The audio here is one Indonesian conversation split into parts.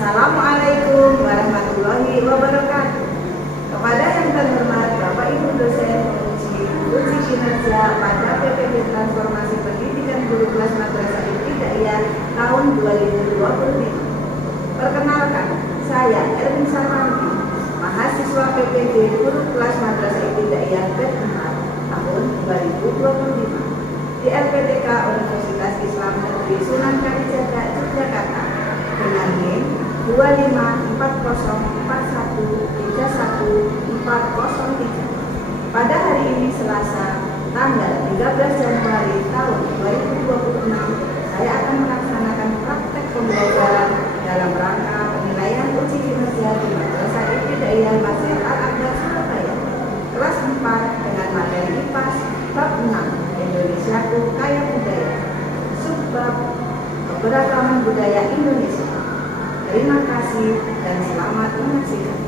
Assalamualaikum warahmatullahi wabarakatuh. Kepada yang terhormat Bapak Ibu dosen uji kinerja pada PPD Transformasi Pendidikan Guru Kelas Madrasah Ibtidaiyah tahun 2025. Perkenalkan, saya Erwin Sarwanti, mahasiswa PPD Guru Kelas Madrasah Ibtidaiyah tahun 2025 di LPTK Universitas Islam Negeri Sunan Kalijaga, Yogyakarta dengan NIM 254131314003. Pada hari ini Selasa tanggal 13 Januari tahun 2026, saya akan melaksanakan praktek pembelajaran dalam rangka penilaian uji kinerja di Madrasah Ibtidaiyah Masjid Al-Akbar Surabaya kelas 4 dengan materi IPAS bab 6 Indonesiaku Kaya Budaya, subbab keberagaman budaya Indonesia. Terima kasih dan selamat menyaksikan.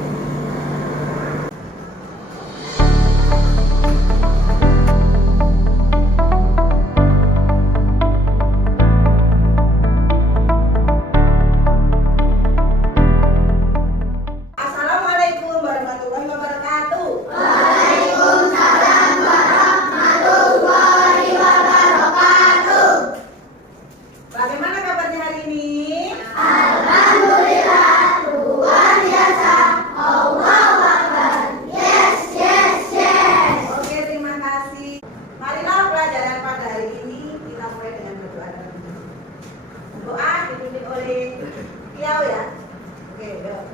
Assalamualaikum warahmatullahi wabarakatuh. Waalaikumsalam warahmatullahi wabarakatuh. Bagaimana kabarnya hari ini? Alhamdulillah, luar biasa. Allahu Akbar. Yes, yes, yes. Oke, terima kasih. Marilah pelajaran pada hari ini kita mulai dengan berdoa. Doa dipimpin oleh Kiau ya. Oke, yuk.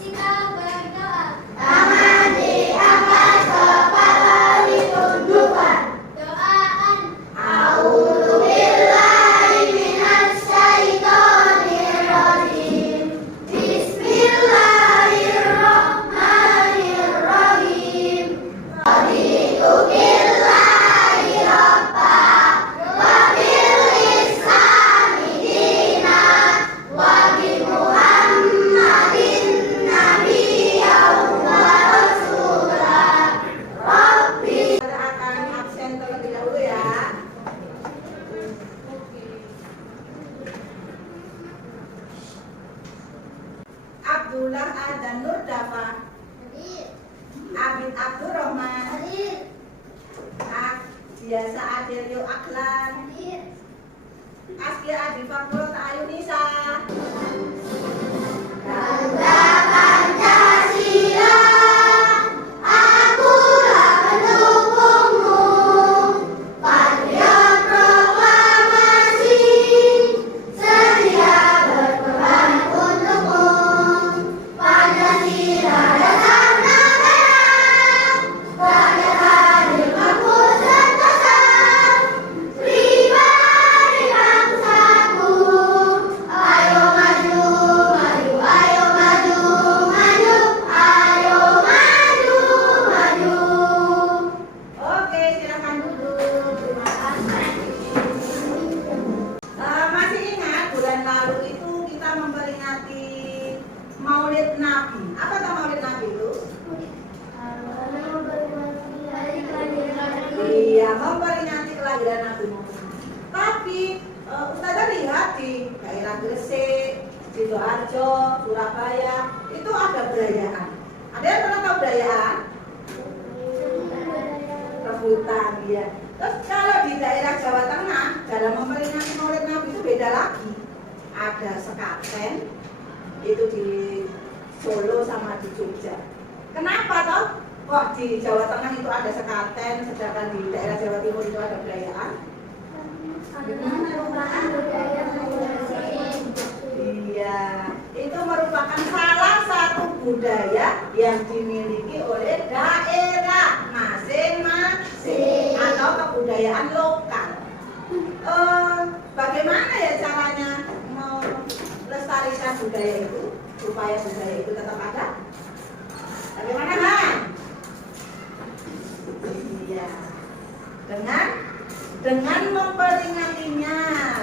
Kita berdoa. Tangan diangkat, kepala ditundukkan. Doaan. A'udzubillahi minasyaitonirrajim. Bismillahirrahmanirrahim. Raditu billahi rabba wa bil islami dina wa bi Muhammadin nabiyyan wa rasulah. Rabbi. Kita akan absen terlebih dahulu ya. Abdullah Adan Nurdafa, Abid Abdurrahman, Biasa Adelio Aklan, Askia Adi Fakrul Ayunisa. Bangga Pancasila, akulah pendukungmu. Patriot proklamasi, sedia berkorban untukmu. Pancasila dasar negara, rakyat hadir mampu sentosa. Pribadi bangsaku, ayo maju, maju, ayo maju, maju, ayo maju, maju. Oke, silakan duduk. Terima kasih. Masih ingat bulan lalu itu kita memperingati Maulid Nabi. Apa itu Maulid Nabi itu? Iya, memperingati kelahiran Nabi Muhammad. Tapi Ustazah lihat di daerah Gresik, Sidoarjo, Surabaya itu ada perayaan. Ada yang pernah tahu perayaan? Rebutan, ya. Terus kalau di daerah Jawa Tengah dalam memperingati Maulid Nabi itu beda lagi. Ada sekaten itu di Solo sama di Jogja. Kenapa toh? Kok di Jawa Tengah itu ada sekaten, sedangkan di daerah Jawa Timur itu ada perayaan? Iya, itu merupakan salah satu budaya yang dimiliki oleh daerah masing-masing atau kebudayaan lokal. Bagaimana ya caranya melestarikan budaya itu supaya budaya itu tetap ada? Bagaimana, Han? Iya, dengan memperingatinya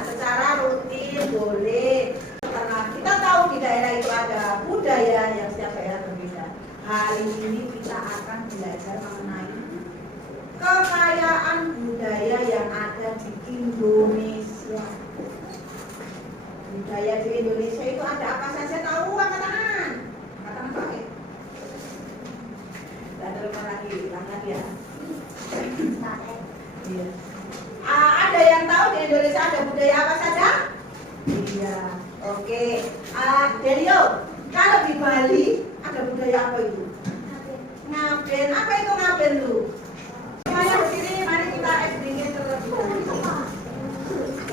secara rutin boleh. Karena kita tahu di daerah itu ada budaya yang setiap daerah berbeda. Hari ini kita akan belajar mengenai kekayaan budaya yang ada di Indonesia. Budaya di Indonesia itu ada apa saja? Tahu angkat tangan. Angkat tangan pakai. Dan terima lagi, ulang lagi ya. Iya. Ada yang tahu di Indonesia ada budaya apa saja? Iya. Oke. Delio, kalau di Bali ada budaya apa itu? Ngaben. Apa itu ngaben lu? Semuanya berdiri, mari kita explain terlebih dahulu.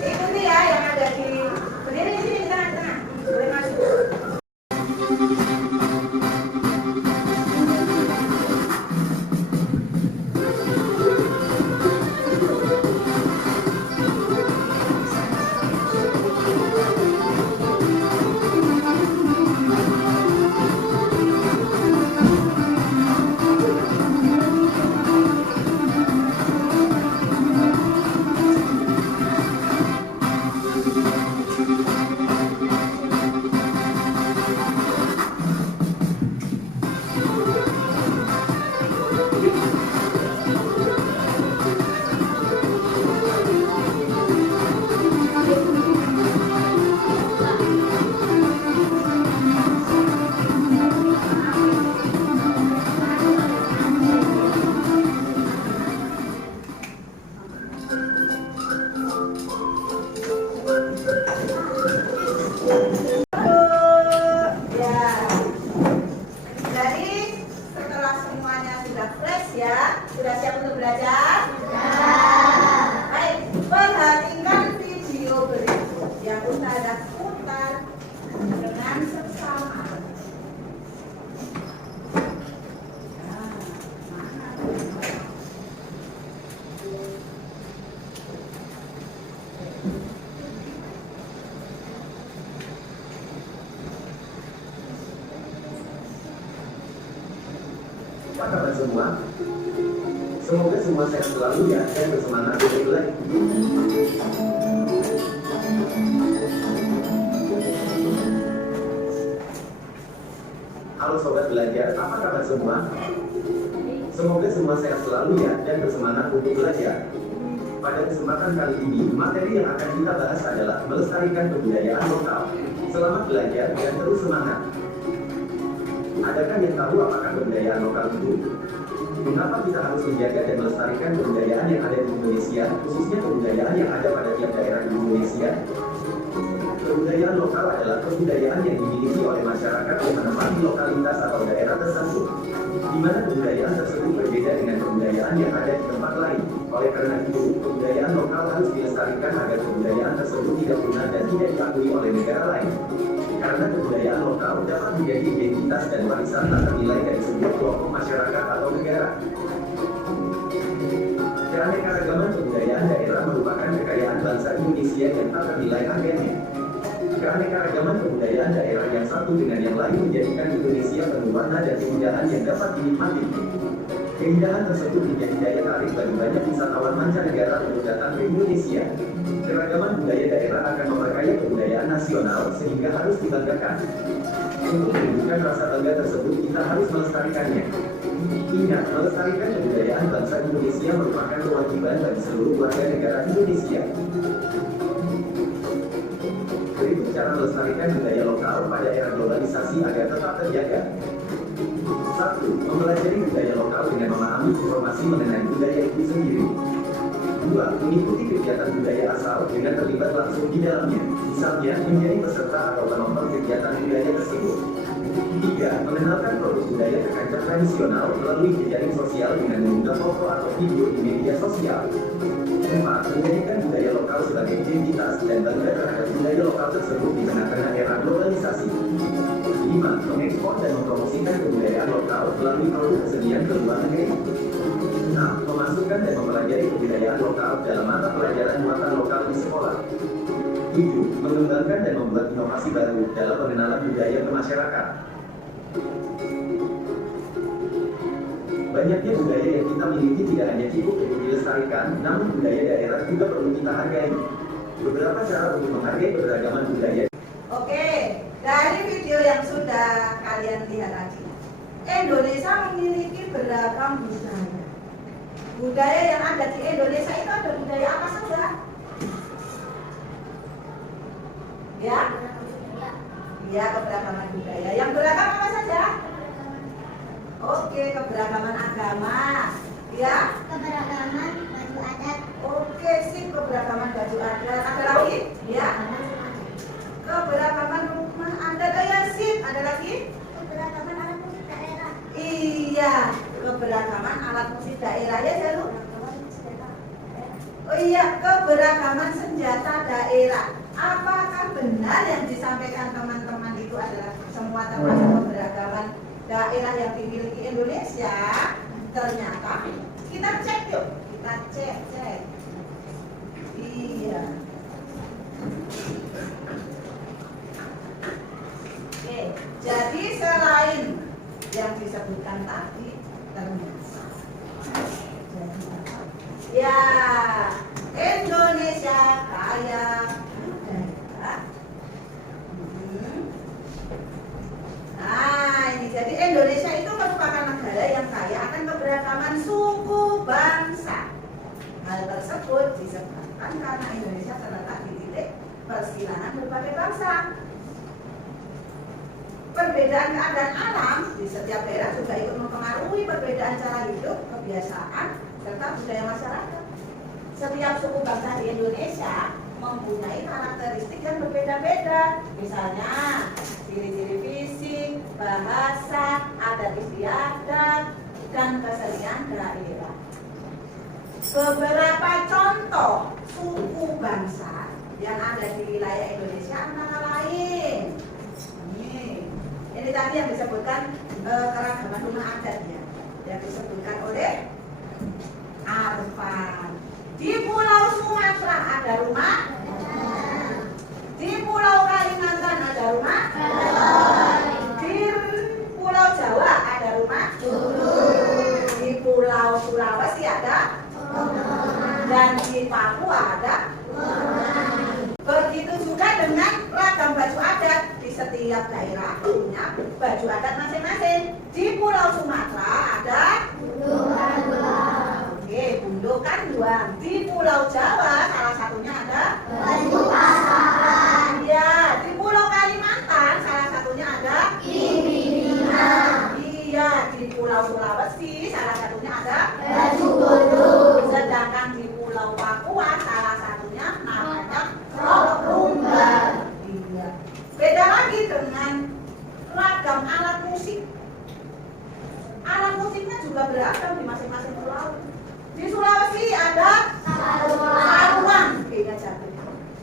Ikuti ya yang ada di berdiri di sini di tengah-tengah. Boleh masuk. Sudah siap untuk belajar? Baik, perhatikan video berikut yang Ustazah putar dengan seksama. Apa kabar semua? Semoga semua sehat selalu ya dan bersemangat untuk belajar. Halo sobat belajar, apa kabar semua? Semoga semua sehat selalu ya dan bersemangat untuk belajar. Pada kesempatan kali ini, materi yang akan kita bahas adalah melestarikan kebudayaan lokal. Selamat belajar dan terus semangat. Adakah yang tahu apakah kebudayaan lokal itu? Mengapa kita harus menjaga dan melestarikan kebudayaan yang ada di Indonesia, khususnya kebudayaan yang ada pada tiap daerah di Indonesia? Kebudayaan lokal adalah kebudayaan yang dimiliki oleh masyarakat yang menempati lokalitas atau daerah tersebut, di mana kebudayaan tersebut berbeda dengan kebudayaan yang ada di tempat lain. Oleh karena itu, kebudayaan lokal harus dilestarikan agar kebudayaan tersebut tidak punah dan tidak diakui oleh negara lain. Karena kebudayaan lokal dapat menjadi identitas dan warisan tak ternilai dari sebuah kelompok masyarakat atau negara. Keanekaragaman kebudayaan daerah merupakan kekayaan bangsa Indonesia yang tak ternilai harganya. Keanekaragaman kebudayaan daerah yang satu dengan yang lain menjadikan Indonesia penuh warna dan keindahan yang dapat dinikmati. Keindahan tersebut menjadi daya tarik bagi banyak wisatawan mancanegara untuk datang ke Indonesia. Keragaman budaya daerah akan memperkaya kebudayaan nasional sehingga harus dibanggakan. Untuk menunjukkan rasa bangga tersebut, kita harus melestarikannya. Ingat, melestarikan kebudayaan bangsa Indonesia merupakan kewajiban bagi seluruh warga negara Indonesia. Berikut cara melestarikan budaya lokal pada era globalisasi agar tetap terjaga. 1. Mempelajari budaya lokal dengan memahami informasi mengenai budaya itu sendiri. 2. Mengikuti kegiatan budaya asal dengan terlibat langsung di dalamnya, misalnya menjadi peserta atau penonton kegiatan budaya tersebut. 3. Mengenalkan produk budaya ke kancah tradisional melalui jejaring sosial dengan mengunggah foto atau video di media sosial. 4. Menjadikan budaya lokal sebagai identitas dan bangga terhadap budaya lokal tersebut di tengah-tengah era globalisasi. 5. Mengekspor dan mempromosikan kebudayaan lokal melalui produk kesenian ke luar negeri. 6. Memasukkan dan mempelajari kebudayaan lokal dalam mata pelajaran muatan lokal di sekolah. 7. Mengembangkan dan membuat inovasi baru dalam pengenalan budaya ke masyarakat. Banyaknya budaya yang kita miliki tidak hanya cukup untuk dilestarikan, namun budaya daerah juga perlu kita hargai. Beberapa cara untuk menghargai keberagaman budaya. Oke, dari video yang sudah kalian lihat tadi, Indonesia memiliki beragam budaya. Budaya yang ada di Indonesia itu ada budaya apa saja? Ya? Ya, keberagaman budaya. Yang beragam apa saja? Oke, keberagaman agama. Ya. Keberagaman baju adat. Oke, sip, keberagaman baju adat. Ada lagi? Ya. Keberagaman rumah adat. Oh ya, sip. Ada lagi? Keberagaman alat musik daerah. Iya, keberagaman alat musik daerah ya, Jalu. Oh iya, keberagaman senjata daerah. Apakah benar yang disampaikan teman-teman itu adalah semua termasuk keberagaman daerah yang dimiliki Indonesia? Ternyata kita cek yuk, kita cek. Iya. Oke, jadi selain yang disebutkan tadi ternyata ya Indonesia kaya budaya. Nah ini jadi Indonesia itu merupakan negara yang kaya akan keberagaman suku bangsa. Hal tersebut disebabkan karena Indonesia terletak di titik persilangan berbagai bangsa. Perbedaan keadaan alam di setiap daerah juga ikut mempengaruhi perbedaan cara hidup, kebiasaan, serta budaya masyarakat. Setiap suku bangsa di Indonesia mempunyai karakteristik yang berbeda-beda. Misalnya, ciri-ciri fisik, bahasa, adat istiadat, dan kesenian daerah. Beberapa contoh suku bangsa yang ada di wilayah Indonesia antara lain. Ini tadi yang disebutkan keragaman rumah adat ya, yang disebutkan oleh Arfan. Di Pulau Sumatera ada rumah, di Pulau Kalimantan ada rumah, di Pulau Jawa ada rumah, di Pulau Sulawesi ada, dan di Papua ada. Begitu juga dengan ragam baju adat. Di setiap daerah punya baju adat masing-masing. Di Pulau Sumatera ada bundukan doang. Di Pulau Jawa salah satunya ada Baju pasangan. ya. Di Pulau Kalimantan salah satunya ada Pimpinan. iya. Di Pulau Sulawesi salah satunya ada Baju gondong. sedangkan di Pulau Papua salah satunya namanya rok rumbar. Iya. Beda lagi dengan ragam alat musik. Alat musiknya juga beragam di masing-masing pulau. Di Sulawesi ada saruan, beda jatuh.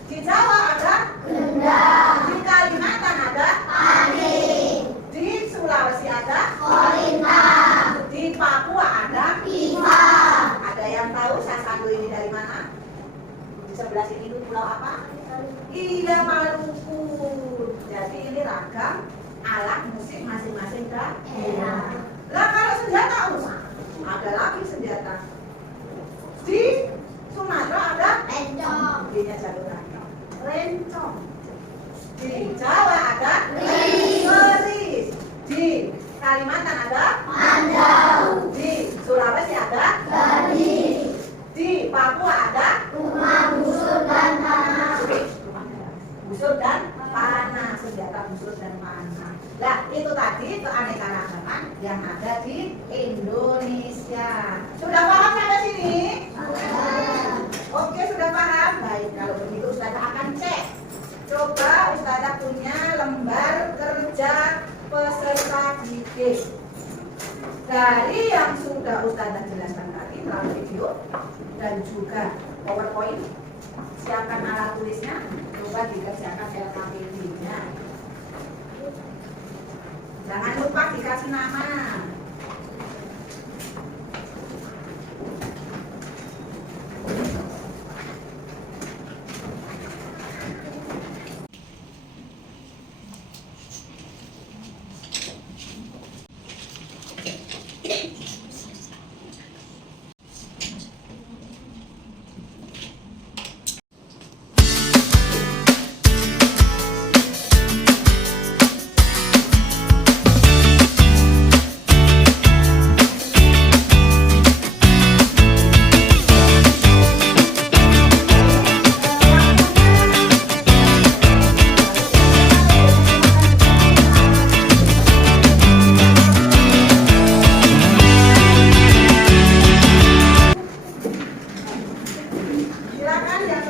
Di Jawa ada Gendang. di Kalimantan ada Panik. di Sulawesi ada Kolintang. di Papua ada Pipa. Ada yang tahu Sasando ini dari mana? Di sebelah sini itu pulau apa? Iya, Maluku. Jadi ini ragam alat musik masing-masing daerah. Lah kalau senjata usah, ada lagi senjata. Di Sumatera ada Encong. Bina jalur ragam. Rencong. Di Jawa ada Keris. keris. Di Kalimantan ada Mandau. di Sulawesi ada Garing. di Papua ada Rumah busur dan tanah. busur dan panah, senjata busur dan panah. Nah, itu tadi keanekaragaman yang ada di Indonesia. Sudah paham sampai sini? Oke, sudah paham? Baik, kalau begitu Ustazah akan cek. Coba Ustazah punya lembar kerja peserta didik. Dari yang sudah Ustazah jelaskan tadi melalui video dan juga PowerPoint, siapkan alat tulisnya, coba dikerjakan LKPD-nya. Jangan lupa dikasih nama.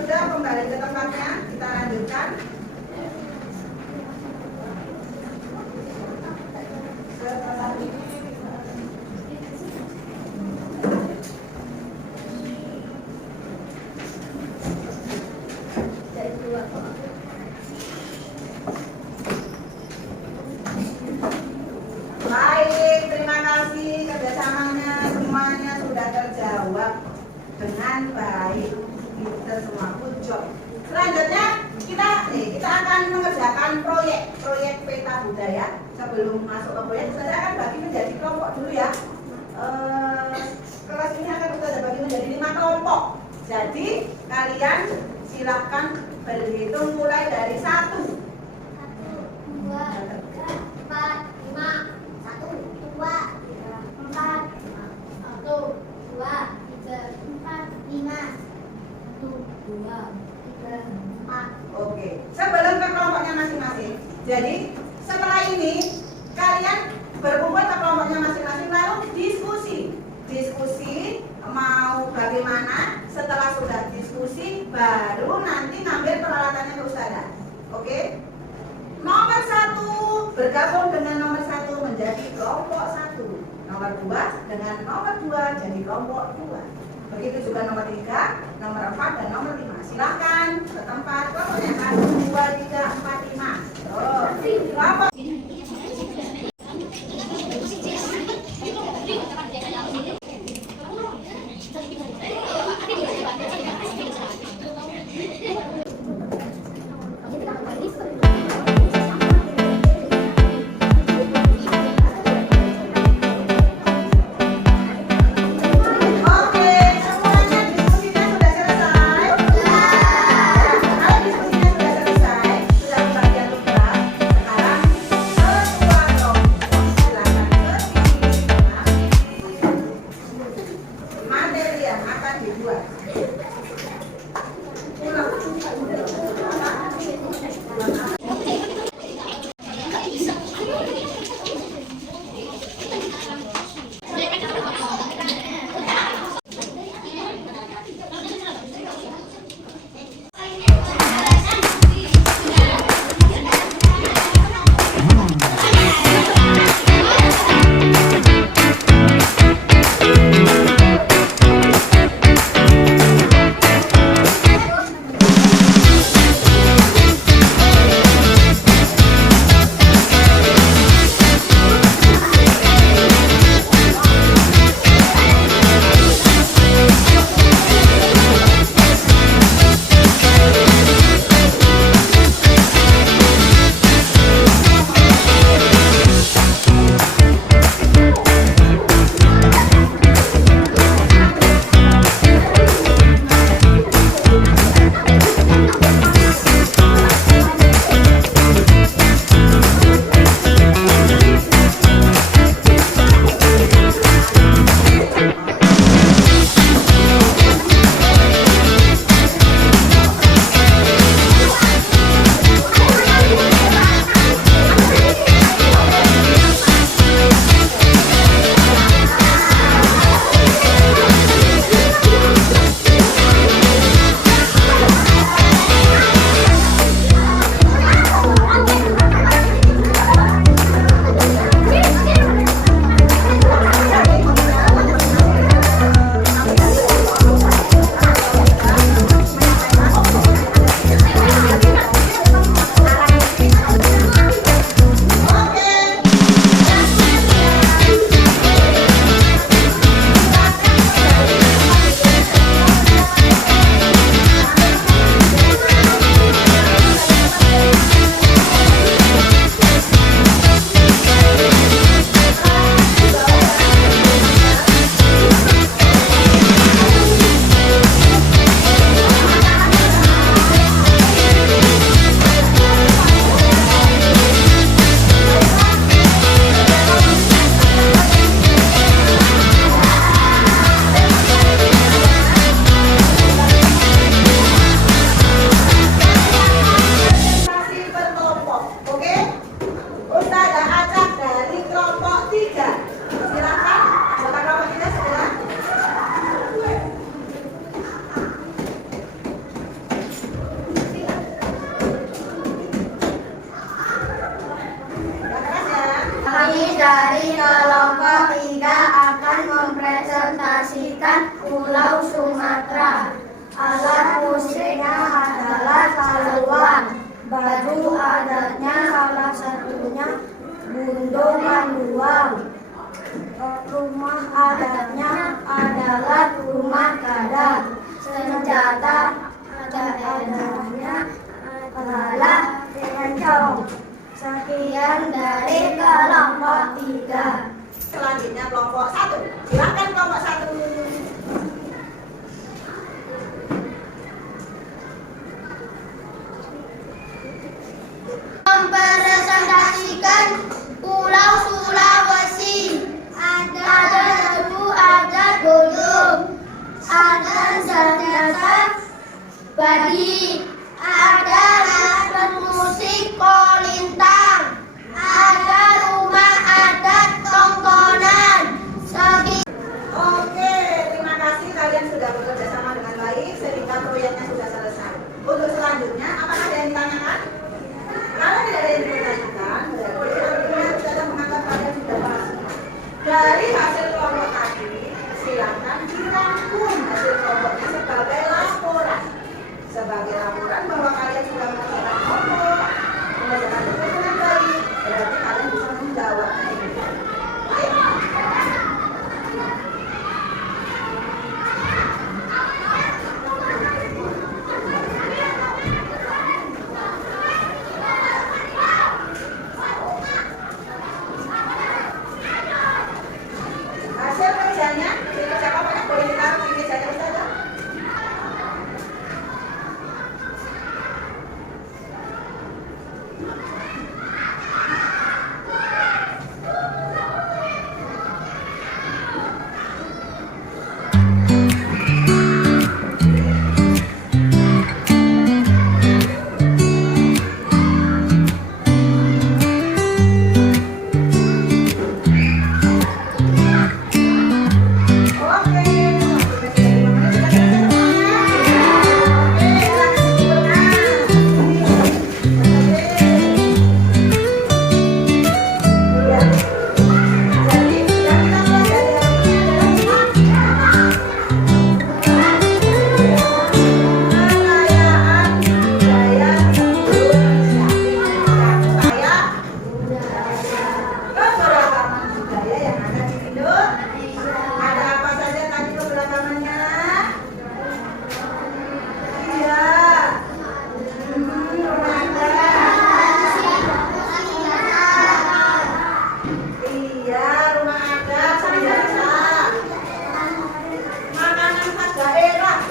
sudah kembali ke tempatnya, kita lanjutkan. Setelah ini baik, terima kasih kerjasamanya semuanya sudah terjawab dengan baik. Kita semua good job. Selanjutnya kita akan mengerjakan proyek peta budaya. Sebelum masuk ke proyek, saya akan bagi menjadi kelompok dulu ya. Kelas ini akan kita bagi menjadi 5 kelompok. Jadi kalian silakan berhitung mulai dari 1. 2, 3, 4, 5, 1, 2, 4, 1, 2, 3, 4, 5, 1, 2, 3, 4. Oke, sebelum ke kelompoknya masing-masing. Jadi setelah ini kalian berkumpul ke kelompoknya masing-masing lalu diskusi mau bagaimana. Setelah sudah diskusi baru nanti ngambil peralatannya ke ustazah. Oke? Nomor 1 bergabung dengan nomor 1 menjadi kelompok 1. Nomor 2 dengan nomor 2 jadi kelompok 2. Begitu juga nomor 3, nomor 4 dan nomor 5. Silakan ke tempat kelompoknya 1, 2, 3, 4, 5. Kelompok Oke, semuanya diskusinya sudah selesai. adatnya adalah rumah gadang. Senjata adanya adalah rencong. Sekian dari kelompok 3. Selanjutnya kelompok 1. Silakan kelompok 1. Mempresentasikan Pulau Sulawesi. Ada lagu, ada gunung, ada senjata badi, ada alat musik kolintang, ada rumah adat tongkonan. Oke, terima kasih kalian sudah bekerja sama dengan baik sehingga proyeknya sudah selesai. Untuk selanjutnya, apakah ada yang ditanyakan? Kalau tidak ada yang ditanyakan, berarti artinya sudah menganggap kalian sudah paham. Dari hasil kelompok tadi, silakan dirangkum hasil kelompoknya sebagai laporan. Sebagai laporan bahwa kalian sudah mengerjakan kelompok, mengerjakan tugas dengan baik, berarti kalian bisa menjawabnya ini. Oke? Hasil kerjanya, siapa banyak boleh ditaruh di mejanya Ustazah?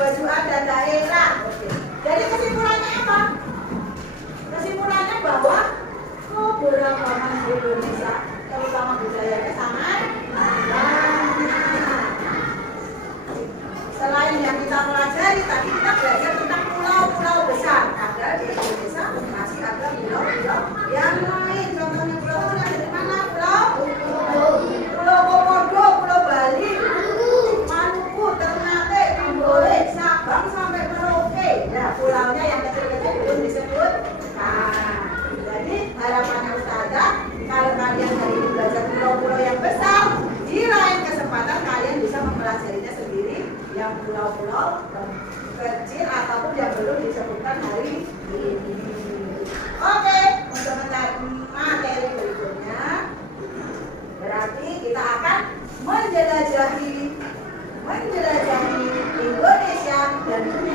Baju adat daerah. Jadi kesimpulannya apa? Kesimpulannya bahwa keberagaman Indonesia, terutama budayanya sangat banyak. Selain yang kita pelajari tadi, kita belajar tentang pulau-pulau besar. Ada di Indonesia masih ada pulau-pulau yang lain. Contohnya pulau yang dari mana? Pulau Komodo, Pulau Bali, Maluku, Ternate, Ambore, Sabang sampai Merauke. Nah, pulaunya yang kecil-kecil belum disebut. Jadi harapannya Ustazah, kalau kalian hari ini belajar pulau-pulau yang besar, di lain kesempatan kalian bisa mempelajarinya sendiri yang pulau-pulau kecil ataupun yang belum disebutkan hari ini. Oke, untuk materi berikutnya, berarti kita akan menjelajahi Indonesia dan dunia.